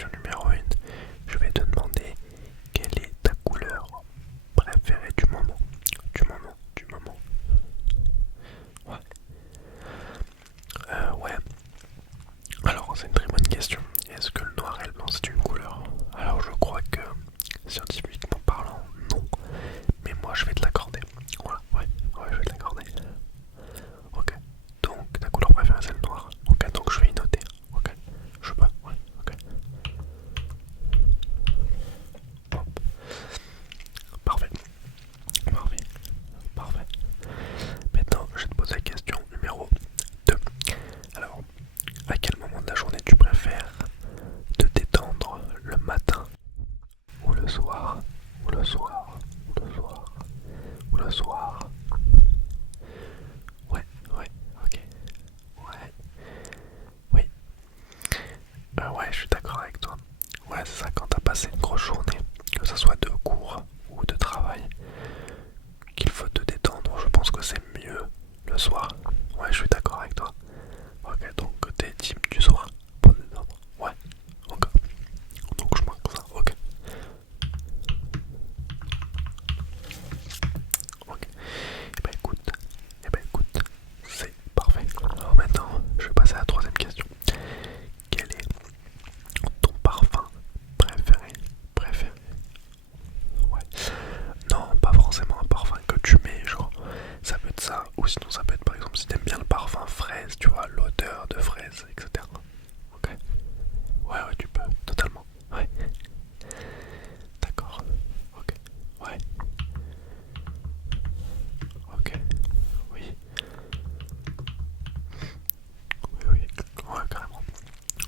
question numéro 1. Je vais te demander quelle est ta couleur préférée du moment. Du moment, du moment. Ouais. Ouais. Alors, c'est une très bonne question. Est-ce que le noir et le blanc c'est une couleur? Alors, je crois que, scientifiquement parlant, non. Mais moi, je vais te l'accorder. Voilà, ouais, je vais te l'accorder. Ok. Donc, ta couleur préférée c'est le noir. Ok, donc je vais y noter. Ok. Je peux. Ouais, ok. Hop. Parfait. Parfait. Parfait. Maintenant, je vais te poser la question numéro 2. Alors, à quel moment de la journée tu préfères te détendre, le matin ou le soir? Ou le soir? Ou le soir? Ou le soir? Ouais, ouais, ok. Ouais, oui. Ouais, je suis d'accord avec toi. Ouais, c'est ça, quand t'as passé une grosse journée, que ce soit de cours ou de travail, qu'il faut te détendre, je pense que c'est mieux le soir. Ouais, je suis d'accord avec toi. Ok, donc t'es team du soir pour te détendre. Ouais, ok. Donc je marque ça, ok. Ok. Et bah écoute, c'est parfait. Alors maintenant, je vais passer à la troisième question. Quel est ton parfum préféré? Préféré? Ouais. Non, pas forcément un parfum que tu mets, genre ça peut être ça, ou sinon ça peut être par exemple si t'aimes bien le parfum fraise, tu vois, l'odeur de fraise, etc. Ok. Ouais, tu peux, totalement. Ouais. D'accord. Ok. Ouais. Ok. Oui. Oui, oui. Ouais, carrément.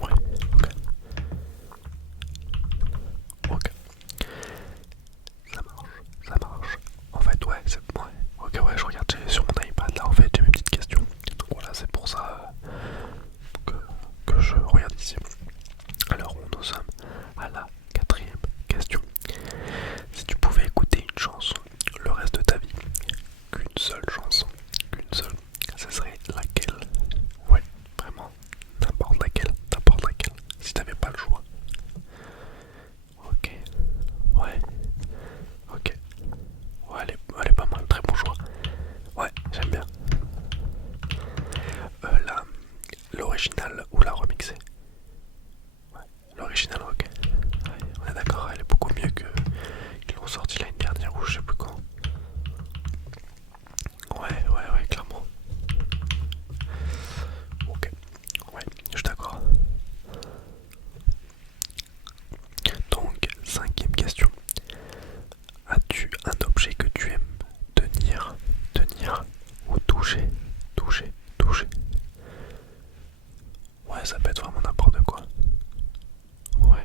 Ouais. Ok. Ok. Ça marche. Ça marche. En fait, ouais, c'est. Ouais. Ok, ouais, je regarde sur mon iPad là, en fait, j'ai mes petites questions. Donc voilà, c'est pour ça que je regarde ici. Alors, nous sommes à la quatrième question. Si tu pouvais écouter une chanson le reste de ta vie, qu'une seule chanson, qu'une seule, ce serait laquelle? Ouais, vraiment, n'importe laquelle, si t'avais pas le choix. Ok, ouais, ok, ouais, elle est pas mal, très bon choix. Ouais, j'aime bien. L'original ou la remixée? Ouais, l'original, ok. Ouais, d'accord, elle est beaucoup mieux que ils l'ont sorti l'année dernière ou je sais plus quand. Ouais, clairement. Ok, ouais, je suis d'accord. Donc, cinquième question. As-tu un objet que tu aimes tenir ou toucher? Ouais, ça peut être vraiment n'importe quoi. Ouais.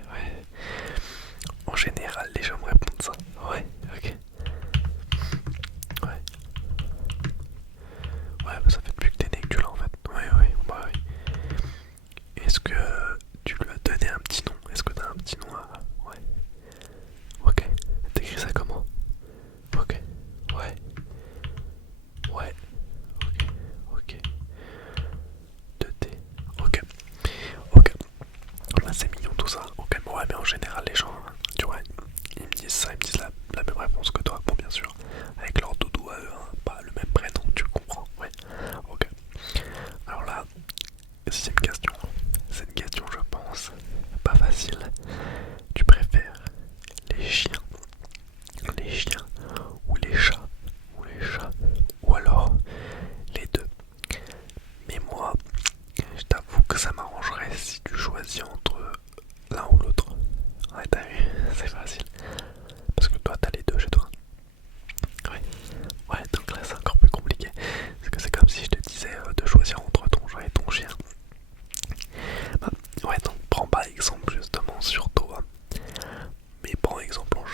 En général, les gens me répondent ça. Ouais, ok. Ouais. Ouais, bah ça fait depuis que t'es né que tu l'as en fait. Ouais, bah oui. Est-ce que tu lui as donné un petit nom? Est-ce que t'as un petit nom à... Ouais. Ok. T'écris ça comment? Ok. Ouais. Ouais. Ok. 2T. Ok. Ok. Bah c'est mignon tout ça. Ok. Ouais, mais en général, les gens, tu vois, ils me disent ça, ils me disent la même réponse que toi. Bon, bien sûr. Avec leur doudou à eux, hein, pas le même prénom, tu comprends. Ouais. Ok. Alors là, sixième question. C'est une question, je pense, pas facile. Tu préfères les chiens, les chiens ou les chats, ou alors les deux? Mais moi, je t'avoue que ça m'arrangerait si tu choisis entre l'un ou l'autre. Ouais, t'as vu, c'est facile. Parce que toi, t'as les deux chez toi. Ouais, donc là, c'est encore plus compliqué. Parce que c'est comme si je te disais de choisir entre ton chat et ton chien. Bah, ouais, donc prends par exemple justement sur toi. Mais prends exemple en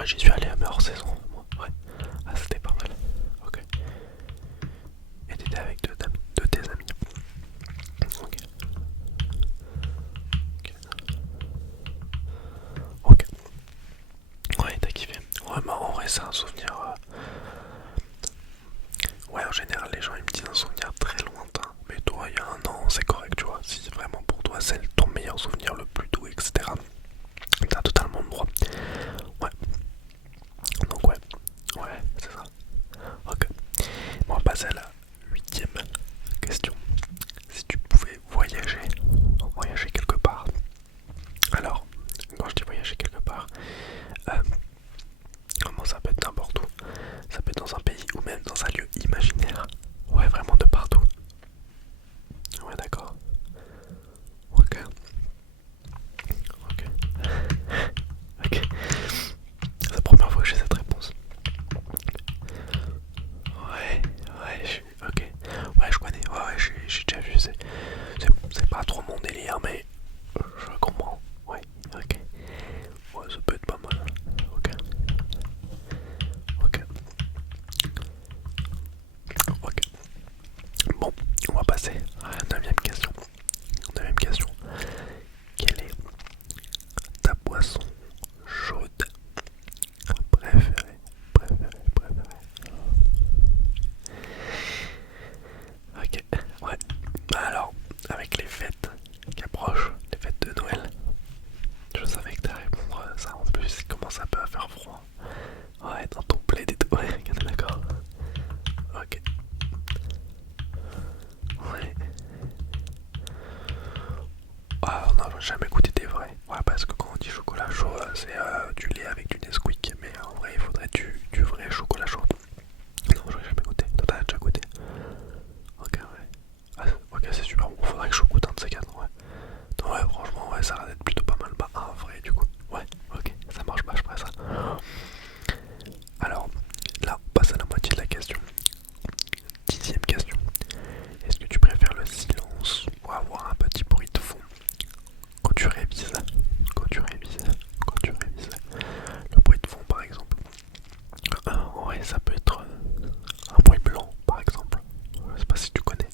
Ouais, j'y suis allé à ma hors saison, moi. Ouais. Ah, c'était pas mal. Ok. Et t'étais avec deux de tes amis. Ok. Ok. Ok. Ouais, t'as kiffé. Ouais, mais en vrai, c'est un souvenir. Ouais, en général, les gens ils me disent un souvenir très lointain. Mais toi, il y a un an, c'est correct, tu vois. Si vraiment pour toi, c'est ton meilleur souvenir, le plus doux, etc. T'as totalement le droit. Ouais. Donc, ouais. Ouais, c'est ça. Ok. Bon, on va passer à la 8ème question. Si tu pouvais voyager quelque part. Alors, quand je dis voyager quelque part, euh, comment ça peut être n'importe où. Ça peut être dans un pays ou même dans un lieu imaginaire. Ouais, vraiment de partout. Ouais, d'accord. Ok. Ok. Ok. C'est la première fois que j'ai cette réponse. Ouais, ouais, ok. Ouais, je connais. Ouais, ouais, j'ai déjà vu. C'est pas trop mon délire, mais je comprends. Ouais, ok. Ouais, ça peut être pas mal. Ok. Ok. Ok. Bon, on va passer à la 9ème question. 9ème question. Quelle est ta boisson chaude préférée? Préférée. Ok, ouais. Bah alors, avec les fêtes qui approchent, les fêtes de Noël, je savais que t'allais répondre ça. En plus, il commence un peu à faire froid. Ouais, dans ton plaid et tout. Ouais, on est d'accord. Ok. Ouais. Ah non, j'ai jamais goûté des vrais. Ouais, parce que quand on dit chocolat chaud, c'est du lait avec du Nesquik. Mais en vrai, il faudrait du vrai chocolat chaud. Non, j'aurais jamais goûté. Toi, t'as déjà goûté? Ok, ouais. Ah, ok, c'est super bon. Faudrait que je goûte un de ces quatre, ouais. Donc, ouais, franchement, ouais, ça a l'air d'être plutôt pas mal. Bah, un vrai, du coup. Ouais, ok, ça marche pas, je ferai ça. Alors, là, on passe à la moitié de la question. 10ème question. Est-ce que tu préfères le silence ou avoir un petit bruit de fond quand tu révises? Quand tu révises, quand tu révises. Le bruit de fond, par exemple. Ouais, ça peut être un bruit blanc, par exemple. Je sais pas si tu connais.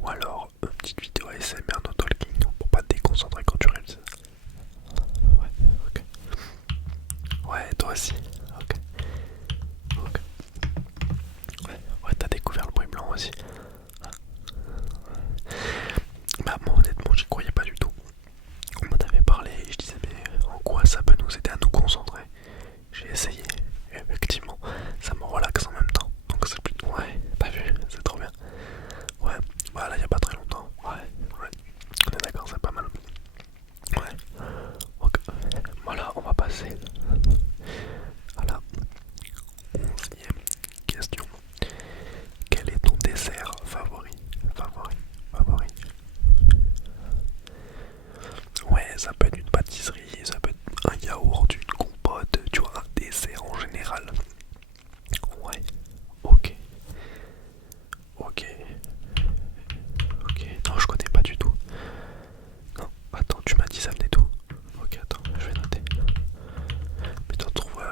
Ou alors une petite vidéo ASMR no talking pour pas te déconcentrer quand tu révises. Ouais, ok. Ouais, toi aussi. Ok. Ok. Ouais, ouais, t'as découvert le bruit blanc aussi. Bah moi honnêtement j'y croyais pas du tout. On m'en avait parlé et je disais mais en quoi ça peut nous aider à nous concentrer? J'ai essayé et effectivement ça me relaxe en même temps. Donc c'est plutôt... Ouais, t'as vu, c'est trop bien. Ouais, voilà, il y a pas très longtemps. Ouais. On est d'accord, c'est pas mal. Ouais. Ok. Voilà, on va passer à la 11ème question. Quel est ton dessert favori? Favori. Ouais, ça peut être une pâtisserie, ça peut être un yaourt, une compote, tu vois, un dessert en général. Ouais, ok, ok, ok. Non, je connais pas du tout. Non, attends, tu m'as dit ça venait d'où? Ok, attends, je vais noter. Mais t'en trouves.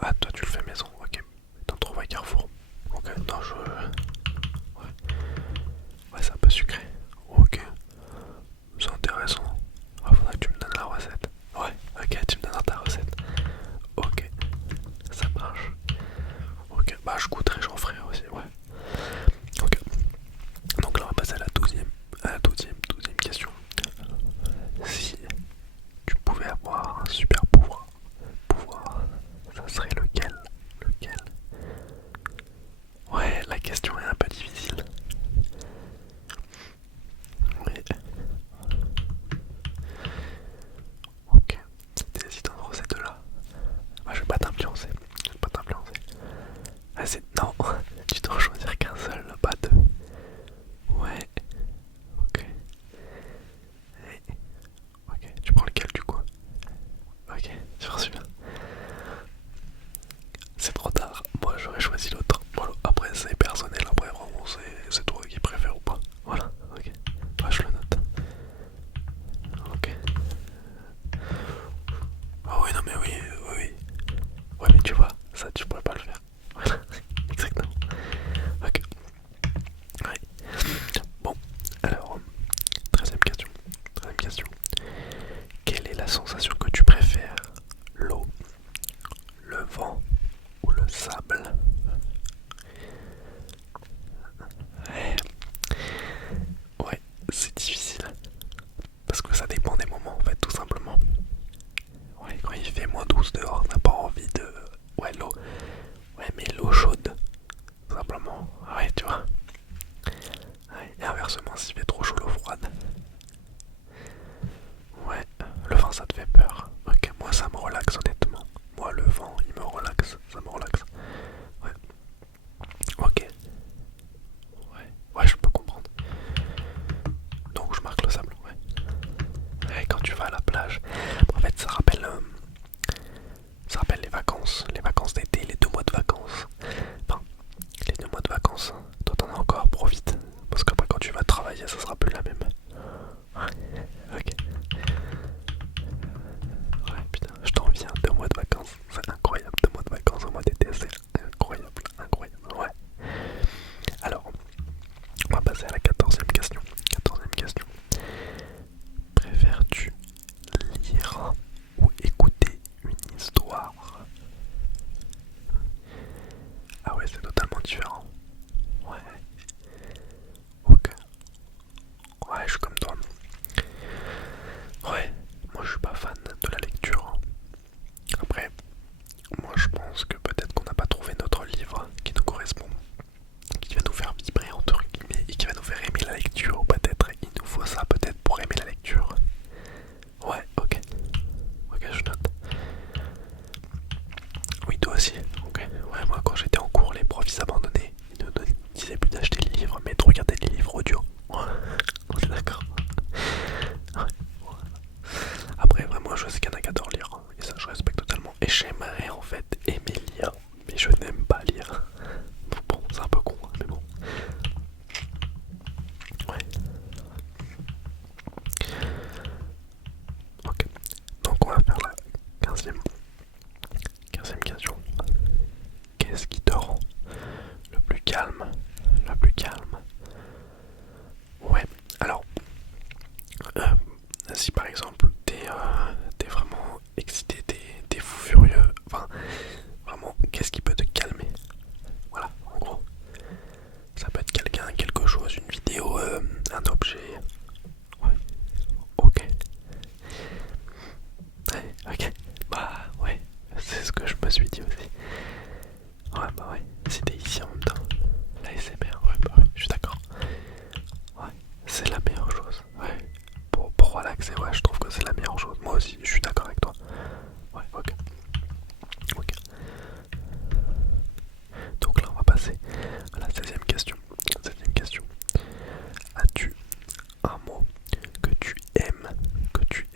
Ah, toi tu le fais maison, ok. T'en trouves à Carrefour. Ok, non, je. Ouais, ouais c'est un peu sucré. Ok, c'est intéressant. Ah, faudrait que tu me donnes la recette. Ouais, ok, tu me donnes ta recette. Ok, ça marche. Ok, bah je goûterai, j'en ferai aussi, ouais. Ok, donc là on va passer à la 12ème question. Si tu pouvais avoir un super pouvoir, ça serait lequel? Lequel? Ouais, la question est un peu difficile. Ouais. Ok, t'hésites entre ces deux-là. Bah, je vais pas t'influencer. Ah, non, tu dois en choisir qu'un seul, pas deux. Ouais, ok. Ok, tu prends lequel du coup? Ok, sur celui-là. C'est trop tard, moi j'aurais choisi l'autre. Voilà, après c'est personnel, après vraiment c'est toi qui préfères ou pas. Voilà, ok. Bah, je le note. Ok. Ah oui, non mais oui. douce dehors, t'as pas envie de... Ouais, l'eau. Ouais, mais l'eau chaude, simplement. Ouais, tu vois. Ouais, et inversement, s'il fait trop chaud, l'eau froide. Ouais, le vent, ça te fait peur. Ok, moi, ça me relaxe, honnêtement. Moi, le vent, il me relaxe. Ça me relaxe. Ouais. Ok. Ouais, ouais, je peux comprendre. Donc, je marque le sable, ouais. Et quand tu vas à la plage, en fait, ça rappelle les vacances d'été, les 2 mois de vacances. Enfin, les 2 mois de vacances, toi t'en as encore, profite. Parce qu'après quand tu vas travailler, ça sera plus la même. Ouais, ok. Ouais, putain, je t'envie, 2 mois de vacances. C'est incroyable, 2 mois de vacances au mois d'été, c'est incroyable, incroyable, ouais. Alors, on va passer à la 14e question. 14e question. Préfères-tu lire ou écouter une histoire? Ah ouais, c'est totalement différent. Ouais, ok. Ouais, je suis comme toi. Ouais, moi je suis pas fan de la lecture. Après, moi je pense que peut-être qu'on n'a pas trouvé notre livre qui nous correspond, qui va nous faire vibrer entre guillemets et qui va nous faire aimer la lecture. Peut-être il nous faut ça peut-être pour aimer la lecture. Ouais, ok. Ok, je note. Oui, toi aussi. Ok. Ouais, moi quand j'étais en cours, les profs ils abandonnaient. Ils nous disaient plus d'acheter les livres, mais de regarder les livres audio. Ouais, on est d'accord. Ouais. Après, vraiment, je sais qu'il y en a qui adorent lire, et ça je respecte totalement. Et j'aimerais en fait aimer lire, mais je n'aime pas lire. Donc bon, c'est un peu con, hein, mais bon. Ouais. Ok. Donc on va faire la 15e. 15e question. Qu'est-ce qui te rend le plus calme? Le plus calme. Ouais. Alors, euh, si par exemple t'es vraiment excité, t'es fou furieux, enfin, vraiment, qu'est-ce qui peut te calmer? Voilà, en gros. Ça peut être quelqu'un, quelque chose, une vidéo, un objet. Ouais, ok. Ouais, ok. Bah ouais, c'est ce que je me suis dit aussi. Ouais, bah ouais, c'était ici en même temps. La SMR, ouais, bah ouais, je suis d'accord. Ouais, c'est la meilleure chose. Ouais, pour relaxer, ouais, je trouve que c'est la meilleure chose. Moi aussi, je suis d'accord avec toi. Ouais, ok. Ok. Donc là, on va passer à la 16e question. 16e question. As-tu un mot que tu aimes, que tu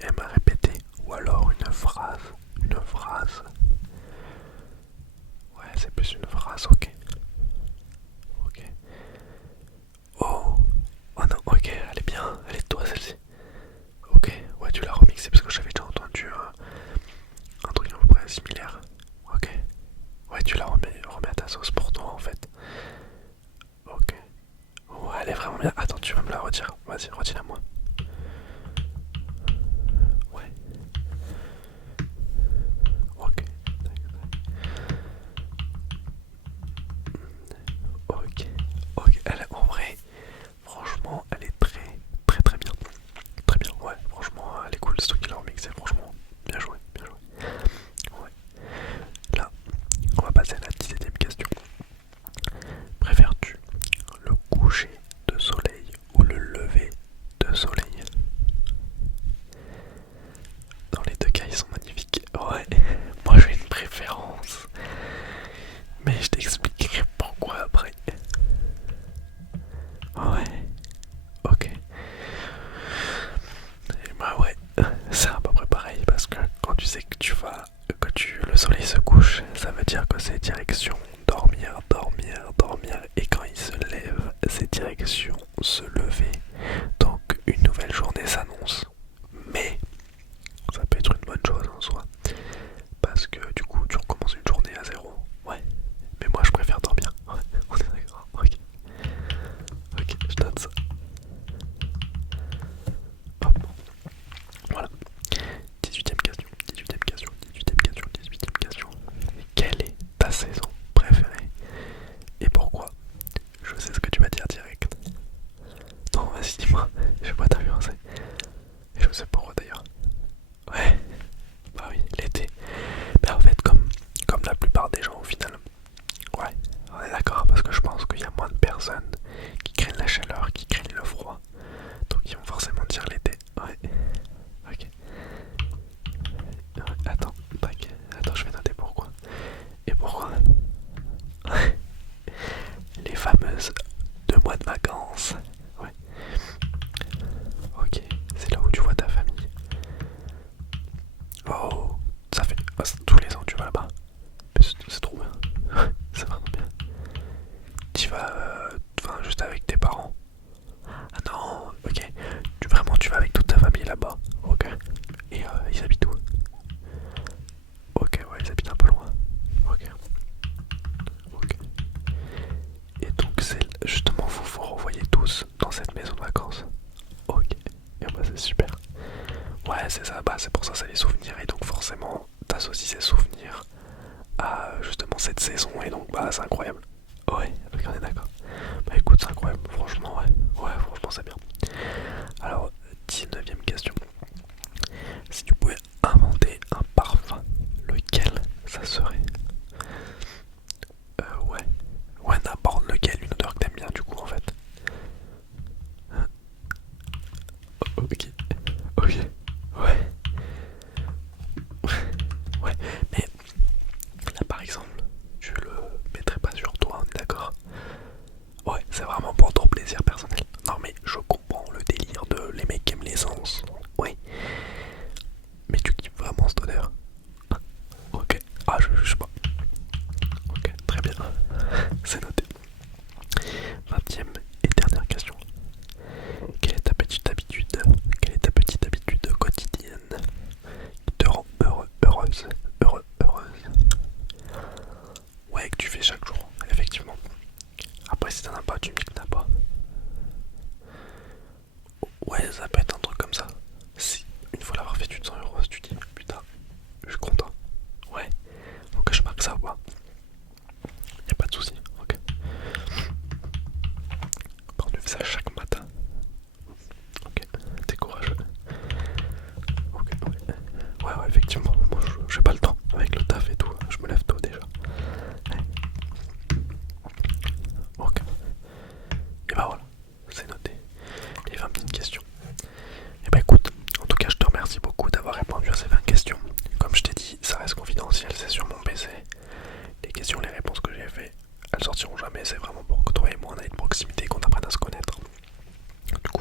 aimes répéter, ou alors une phrase, une phrase. Ouais, c'est plus une phrase, ok. Ok. Oh, oh non, ok, elle est bien, elle est de toi celle-ci. Ok, ouais, tu l'as remixée parce que j'avais déjà entendu un truc à peu près similaire. Ok. Ouais, tu la remets à ta sauce pour toi en fait. Ok. Ouais, elle est vraiment bien. Attends, tu vas me la retirer. Vas-y, retire-la moi. Ouais. Ok. Ok. Ok. En vrai, franchement, elle est très, très, très bien. Très bien. Ouais, franchement, elle est cool. C'est toi qui l'as remixée. Franchement, bien joué, bien joué. Ouais. Là, on va passer à la 17e question. Préfères-tu le coucher de soleil ou le lever de soleil? Dans les 2 cas, ils sont magnifiques. Ouais, moi j'ai une préférence. Mais je t'expliquerai pourquoi après. Ouais, ok. Et bah ouais, c'est à peu près pareil parce que quand tu sais que le soleil se couche, ça veut dire que c'est direction dormir, dormir, dormir. Et quand il se lève, c'est direction se lever. Donc une nouvelle journée s'annonce. Mais ça peut être une bonne chose en soi. Parce que du coup tu recommences une journée Ah, tous les ans tu vas là-bas. C'est trop bien. C'est vraiment bien. Tu vas enfin, juste avec tes parents. Ah non, ok. Vraiment tu vas avec toute ta famille là-bas. Ok. Et ils habitent où? Ok, ouais, ils habitent un peu loin. Ok. Ok. Et donc c'est justement vous vous revoyez tous dans cette maison de vacances. Ok. Et bah c'est super. Ouais c'est ça, bah c'est pour ça c'est les souvenirs et donc forcément t'associes ces souvenirs à justement cette saison et donc bah c'est incroyable. Ouais, ok on est d'accord. Bah écoute c'est incroyable, franchement ouais. Ouais franchement c'est bien. Alors 19ème question. Si tu pouvais inventer un parfum, lequel ça serait? Ouais. Ouais n'importe lequel, une odeur que t'aimes bien du coup en fait. Ok. Ok. Ouais. Ouais. Mais là par exemple, je le mettrai pas sur toi, on est d'accord? Ouais, c'est vraiment pour ton plaisir personnel. Non mais je comprends le délire de les mecs qui aiment l'essence. Oui. Mais tu kiffes vraiment cette odeur? Ok. Ah je sais pas. Ok, très bien. C'est noté. 20ème et dernière question. Quelle est ta petite habitude? Quelle est ta petite habitude quotidienne qui te rend heureuse? Heureuse. Ouais, que tu fais chaque jour, effectivement. Après, si t'en as pas, tu me dis que t'en as pas. Ouais, ça peut être un truc comme ça. Si, une fois l'avoir fait, tu te sens heureuse, tu te dis, putain, je suis content. Ouais, ok, je marque ça ou pas? Y'a pas de soucis, ok. Quand tu fais ça chaque matin, ok, t'es courageux. Ok, ouais. Ouais, effectivement, moi j'ai pas le temps avec le taf et tout, je me lève tôt déjà. Ouais. Ok, et bah voilà, c'est noté. Les 20 petites questions. Et bah écoute, en tout cas, je te remercie beaucoup d'avoir répondu à ces 20 questions. Comme je t'ai dit, ça reste confidentiel, c'est sur mon PC. Les questions, les réponses que j'ai fait, elles sortiront jamais, c'est vraiment pour que toi et moi on ait une proximité, qu'on apprenne à se connaître. Du coup,